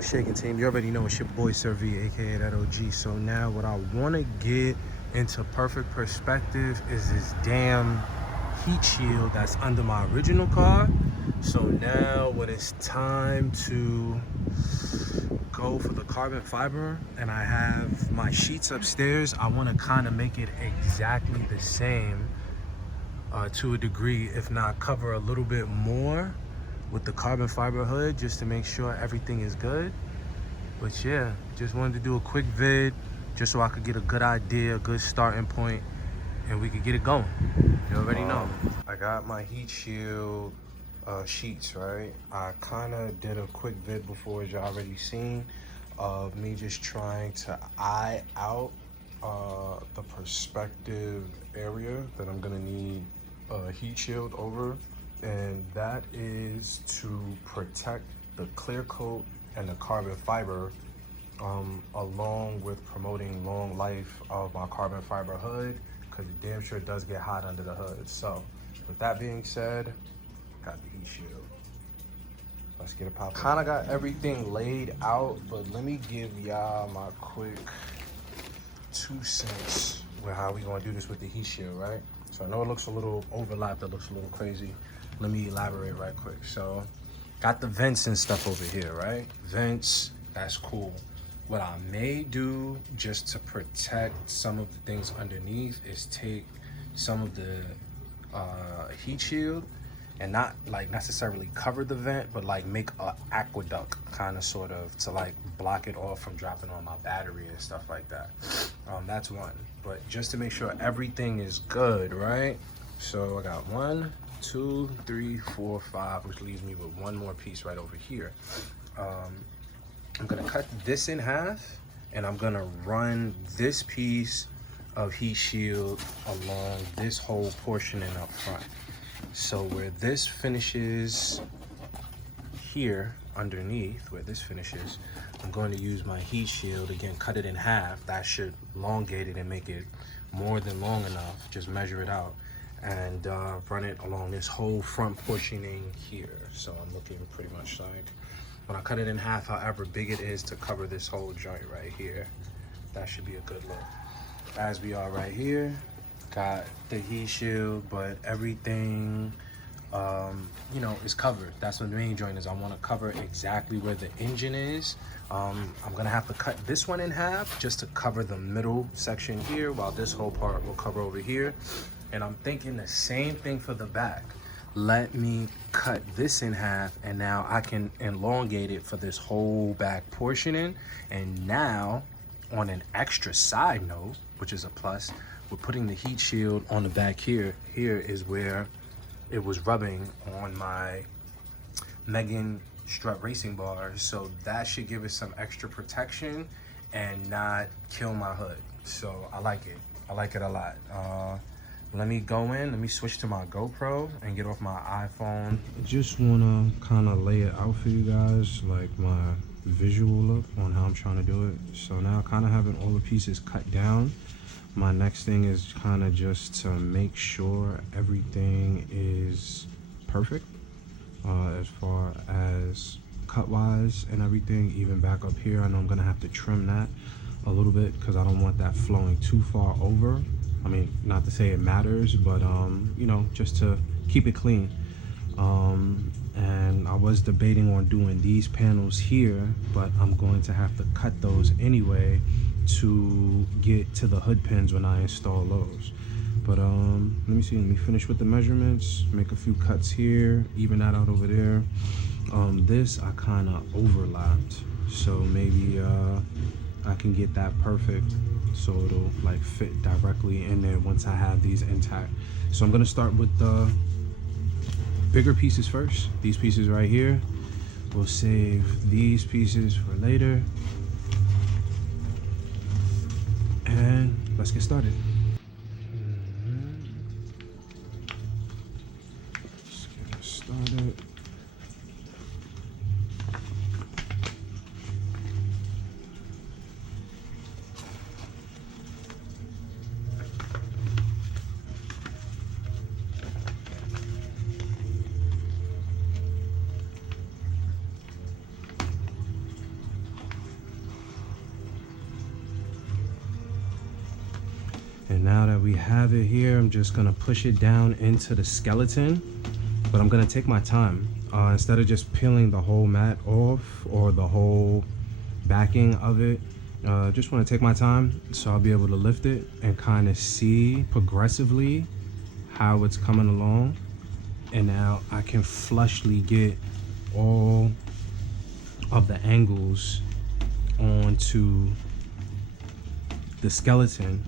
What's shaking, team? You already know it's your boy Sir V, aka that OG. So now what I want to get into perfect perspective is this damn heat shield that's under my original car. So now when it's time to go for the carbon fiber and I have my sheets upstairs, I want to kind of make it exactly the same to a degree, if not cover a little bit more with the carbon fiber hood, just to make sure everything is good. But yeah, just wanted to do a quick vid just so I could get a good idea, a good starting point, and we could get it going. You already know. I got my heat shield sheets, right? I kind of did a quick vid before, as you already seen, of me just trying to eye out the perspective area that I'm gonna need a heat shield over, and that is to protect the clear coat and the carbon fiber, along with promoting long life of my carbon fiber hood, because it damn sure does get hot under the hood. So with that being said, got the heat shield. Let's get it popping. Kind of got everything laid out, but let me give y'all my quick 2 cents with how we gonna do this with the heat shield, right? So I know it looks a little overlapped, it looks a little crazy. Let me elaborate right quick. So got the vents and stuff over here, right? Vents, that's cool. What I may do just to protect some of the things underneath is take some of the heat shield and not like necessarily cover the vent, but like make a aqueduct kind of sort of to like block it off from dropping on my battery and stuff like that. That's one. But just to make sure everything is good, right? So I got 1, 2, 3, 4, 5, which leaves me with one more piece right over here. I'm gonna cut this in half, and I'm gonna run this piece of heat shield along this whole portion and up front. So where this finishes here underneath, where this finishes, I'm going to use my heat shield, again, cut it in half. That should elongate it and make it more than long enough. Just measure it out and run it along this whole front portioning here. So I'm looking pretty much like, when I cut it in half, however big it is to cover this whole joint right here, that should be a good look. As we are right here, got the heat shield, but everything, you know, is covered. That's what the main joint is. I want to cover exactly where the engine is. I'm gonna have to cut this one in half just to cover the middle section here, while this whole part will cover over here. And I'm thinking the same thing for the back. Let me cut this in half, and now I can elongate it for this whole back portioning. And now, on an extra side note, which is a plus, we're putting the heat shield on the back here. Here is where it was rubbing on my Megan strut racing bars. So that should give it some extra protection and not kill my hood. So I like it. I like it a lot. Let me go in, let me switch to my GoPro and get off my iPhone. I just wanna kind of lay it out for you guys, like my visual look on how I'm trying to do it. So now kind of having all the pieces cut down, my next thing is kind of just to make sure everything is perfect as far as cut wise and everything. Even back up here, I know I'm gonna have to trim that a little bit because I don't want that flowing too far over. I mean, not to say it matters, but you know, just to keep it clean. And I was debating on doing these panels here, but I'm going to have to cut those anyway to get to the hood pins when I install those. But let me see, let me finish with the measurements, make a few cuts here, even that out over there. This I kind of overlapped, so maybe I can get that perfect so it'll like fit directly in there once I have these intact. So I'm gonna start with the bigger pieces first. These pieces right here, we'll save these pieces for later, and let's get started. Let's get it started. And now that we have it here, I'm just gonna push it down into the skeleton, but I'm gonna take my time. Instead of just peeling the whole mat off or the whole backing of it, just wanna take my time so I'll be able to lift it and kind of see progressively how it's coming along. And now I can flushly get all of the angles onto the skeleton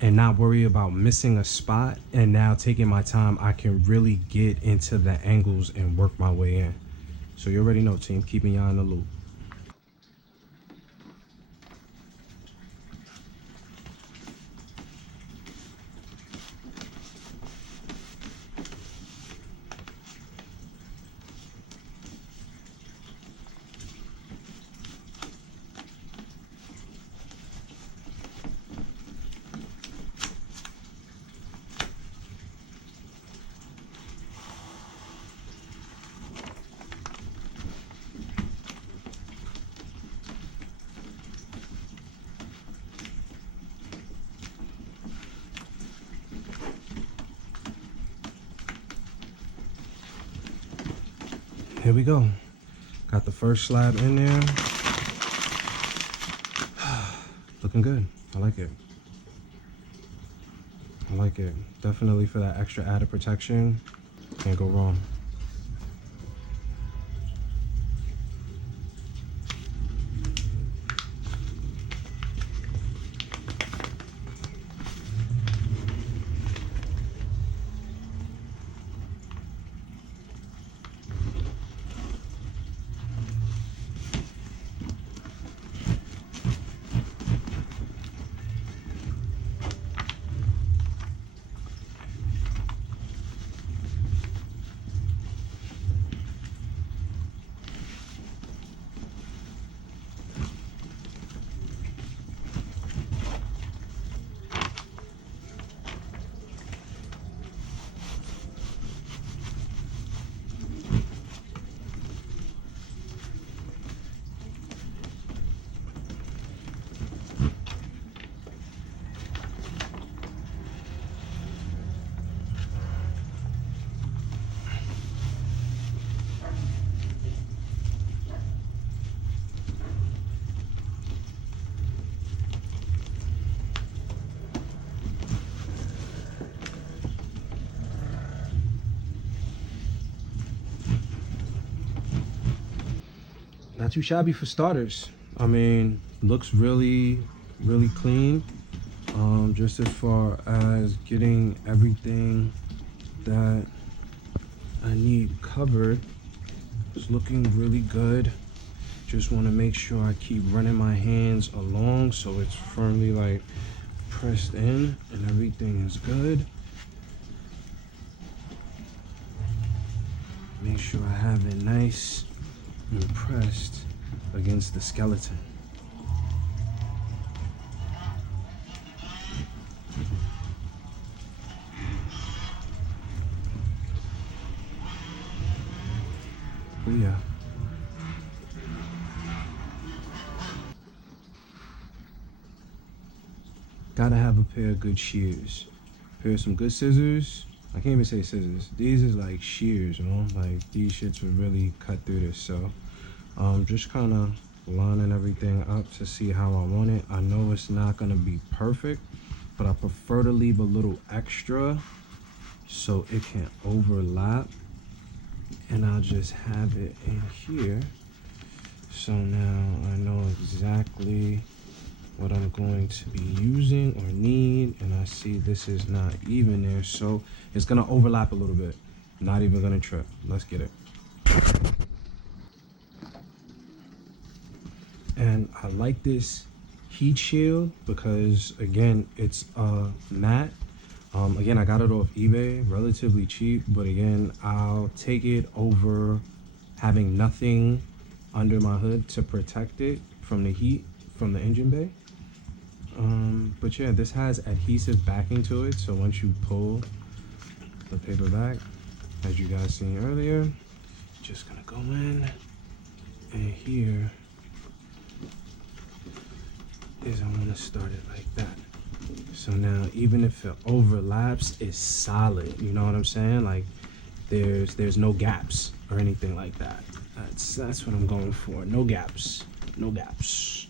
and not worry about missing a spot. And now taking my time, I can really get into the angles and work my way in. So you already know, team, keeping y'all in the loop. Here we go. Got the first slab in there. Looking good. I like it. I like it. Definitely for that extra added protection. Can't go wrong. Not too shabby for starters. I mean, looks really clean. Just as far as getting everything that I need covered, it's looking really good. Just want to make sure I keep running my hands along so it's firmly like pressed in and everything is good. Make sure I have it nice and pressed against the skeleton. Oh yeah. Gotta have a pair of good shears. Pair of some good scissors. I can't even say scissors. These is like shears, you know? Like these shits would really cut through this. So just kind of lining everything up to see how I want it. I know it's not gonna be perfect, but I prefer to leave a little extra so it can overlap. And I'll just have it in here. So now I know exactly what I'm going to be using or need, and I see this is not even there, so it's gonna overlap a little bit. Not even gonna trip. Let's get it. And I like this heat shield because again, it's a matte. Again, I got it off eBay, relatively cheap, but again, I'll take it over having nothing under my hood to protect it from the heat from the engine bay. But yeah, this has adhesive backing to it, so once you pull the paper back, as you guys seen earlier, just gonna go in, and here is, I'm gonna start it like that. So now even if it overlaps, it's solid. You know what I'm saying? Like there's no gaps or anything like that. That's what I'm going for. No gaps. No gaps.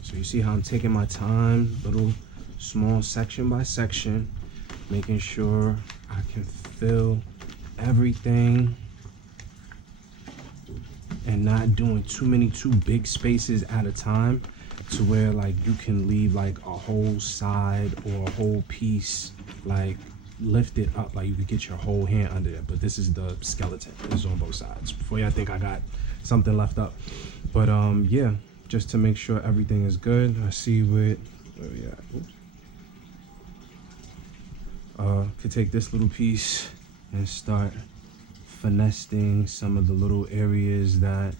So you see how I'm taking my time, little small section by section, making sure I can fill everything and not doing too big spaces at a time, to where like you can leave like a whole side or a whole piece like lifted up, like you could get your whole hand under it. But this is the skeleton. This is on both sides. Before y'all think I got something left up. But yeah, just to make sure everything is good. I see where we at. Could take this little piece and start finessing some of the little areas that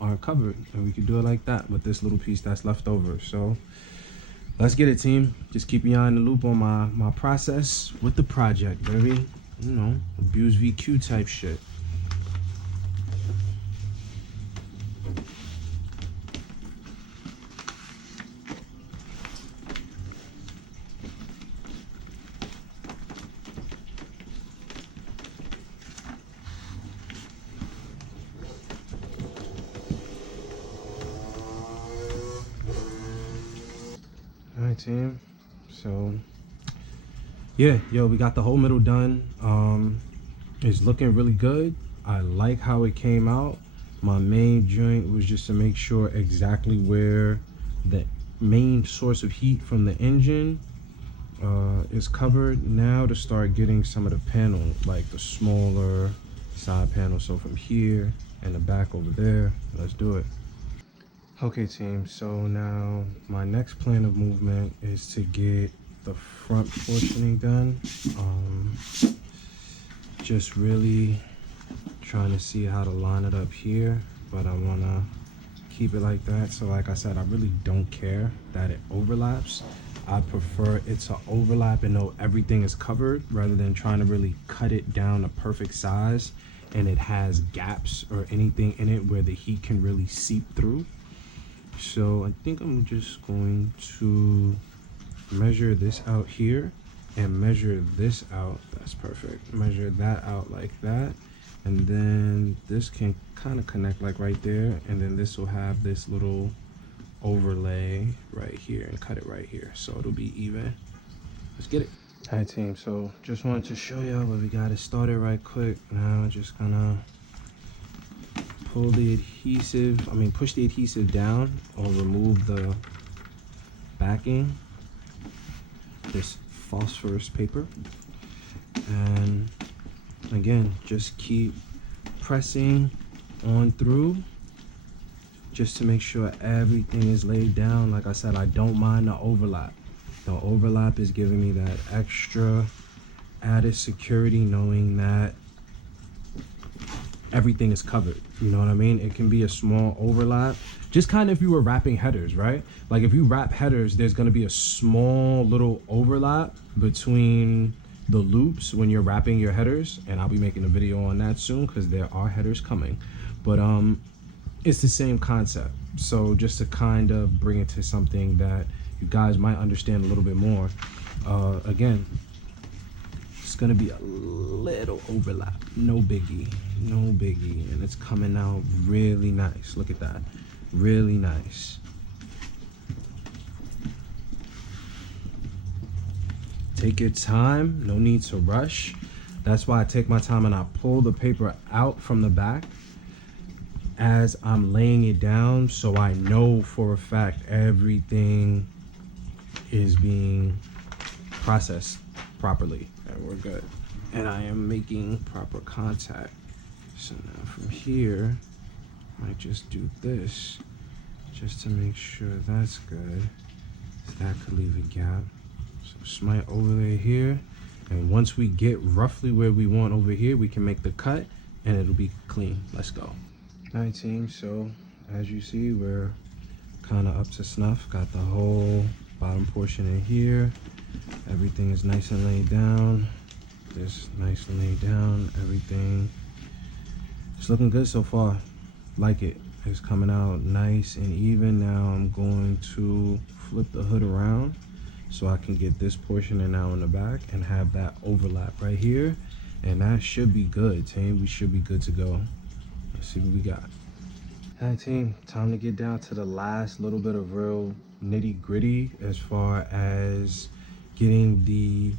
aren't covered, and we could do it like that with this little piece that's left over. So let's get it, team. Just keep y'all in the loop on my process with the project, baby. You know, abuse VQ type shit. Alright, team. So yeah, yo, we got the whole middle done. It's looking really good. I like how it came out. My main joint was just to make sure exactly where the main source of heat from the engine is covered. Now to start getting some of the panel, like the smaller side panel. So from here and the back over there, let's do it. Okay, team, so now my next plan of movement is to get the front portioning done. Just really trying to see how to line it up here, but I want to keep it like that. So like I said, I really don't care that it overlaps. I prefer it to overlap and know everything is covered, rather than trying to really cut it down a perfect size and it has gaps or anything in it where the heat can really seep through. So I think I'm just going to measure this out here and measure this out. That's perfect. Measure that out like that. And then this can kind of connect like right there. And then this will have this little overlay right here and cut it right here. So it'll be even. Let's get it. All right, team. So just wanted to show y'all where we got it started right quick. Now just gonna pull the adhesive, push the adhesive down or remove the backing, this phosphorus paper. And again, just keep pressing on through just to make sure everything is laid down. Like I said, I don't mind the overlap. The overlap is giving me that extra added security, knowing that everything is covered. You know what I mean? It can be a small overlap, just kind of if you were wrapping headers, right? Like if you wrap headers, there's going to be a small little overlap between the loops when you're wrapping your headers, and I'll be making a video on that soon because there are headers coming. But it's the same concept. So just to kind of bring it to something that you guys might understand a little bit more, again, it's gonna be a little overlap, no biggie, and it's coming out really nice. Look at that, really nice. Take your time, no need to rush. That's why I take my time and I pull the paper out from the back as I'm laying it down, so I know for a fact everything is being processed properly and we're good. And I am making proper contact. So now from here, I might just do this just to make sure that's good. So that could leave a gap. So smite overlay here. And once we get roughly where we want over here, we can make the cut and it'll be clean. Let's go. All right, team, so as you see, we're kind of up to snuff. Got the whole bottom portion in here. Everything is nice and laid down. This nice and laid down. Everything is looking good so far. Like it. It's coming out nice and even. Now I'm going to flip the hood around so I can get this portion and now in the back and have that overlap right here. And that should be good, team. We should be good to go. Let's see what we got. All right, team, time to get down to the last little bit of real nitty gritty as far as getting the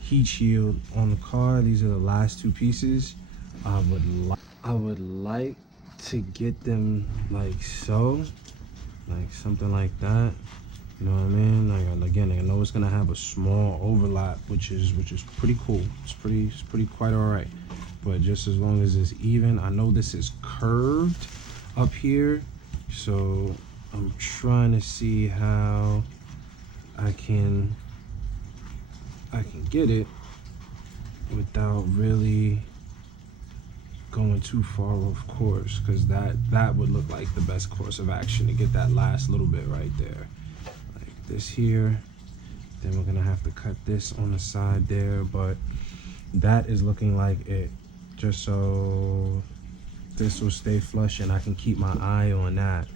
heat shield on the car. These are the last two pieces. I would like to get them like so, like something like that. You know what I mean? Like, again, I know it's gonna have a small overlap, which is pretty cool. It's pretty quite all right. But just as long as it's even. I know this is curved up here, so I'm trying to see how I can get it without really going too far off course, because that would look like the best course of action to get that last little bit right there, like this here. Then we're gonna have to cut this on the side there, but that is looking like it, just so this will stay flush and I can keep my eye on that.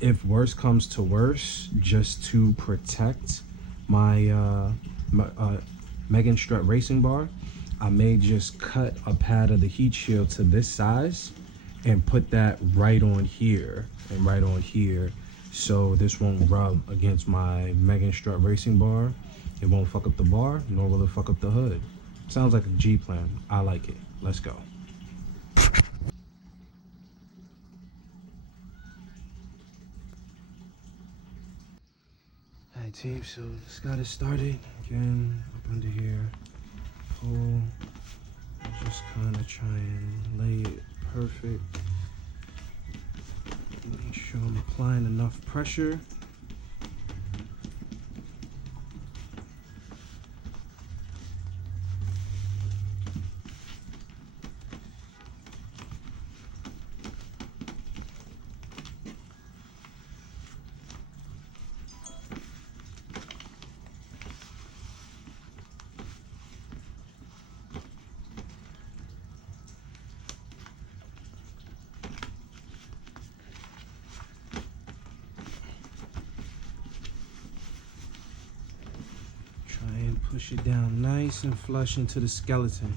If worse comes to worse, just to protect my Megan Strut racing bar, I may just cut a pad of the heat shield to this size and put that right on here and right on here, so this won't rub against my Megan Strut racing bar. It won't fuck up the bar, nor will it fuck up the hood. Sounds like a G plan. I like it. Let's go. Alright, team, so let's got it started. Again, up under here, pull. Just kind of try and lay it perfect. Make sure I'm applying enough pressure. Push it down nice and flush into the skeleton.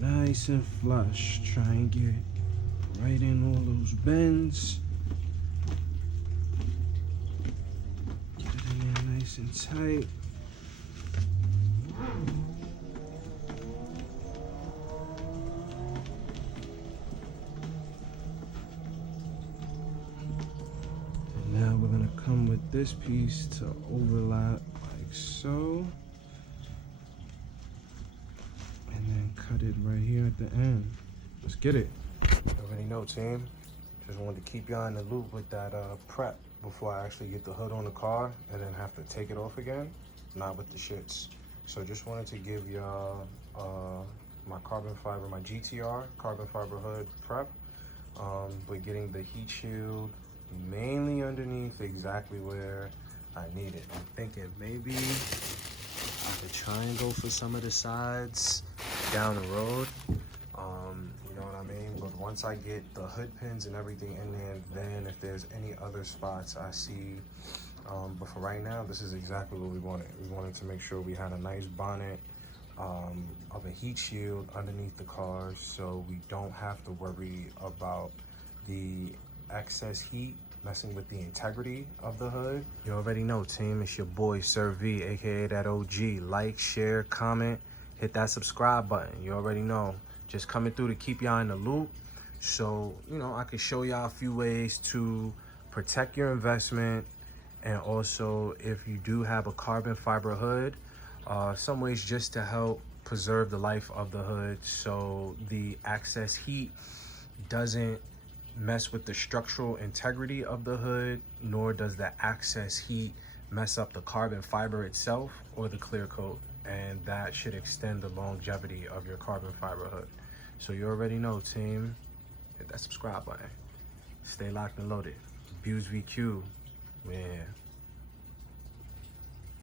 Nice and flush. Try and get right in all those bends. Get it in there nice and tight. And now we're gonna come with this piece to overlap like so. Cut it right here at the end. Let's get it. You already know, team. Just wanted to keep y'all in the loop with that prep before I actually get the hood on the car and then have to take it off again. Not with the shits. So just wanted to give y'all my carbon fiber, my GTR carbon fiber hood prep. But getting the heat shield mainly underneath exactly where I need it. I'm thinking maybe I could try and go for some of the sides down the road, you know what I mean? But once I get the hood pins and everything in there, then if there's any other spots I see, but for right now, this is exactly what we wanted. We wanted to make sure we had a nice bonnet of a heat shield underneath the car, so we don't have to worry about the excess heat messing with the integrity of the hood. You already know, team, it's your boy Sir V, aka that OG. Like, share, comment, hit that subscribe button. You already know. Just coming through to keep y'all in the loop, so you know I can show y'all a few ways to protect your investment, and also if you do have a carbon fiber hood, some ways just to help preserve the life of the hood so the excess heat doesn't mess with the structural integrity of the hood, nor does the excess heat mess up the carbon fiber itself or the clear coat, and that should extend the longevity of your carbon fiber hood. So you already know, team, hit that subscribe button. Stay locked and loaded. Views VQ, man.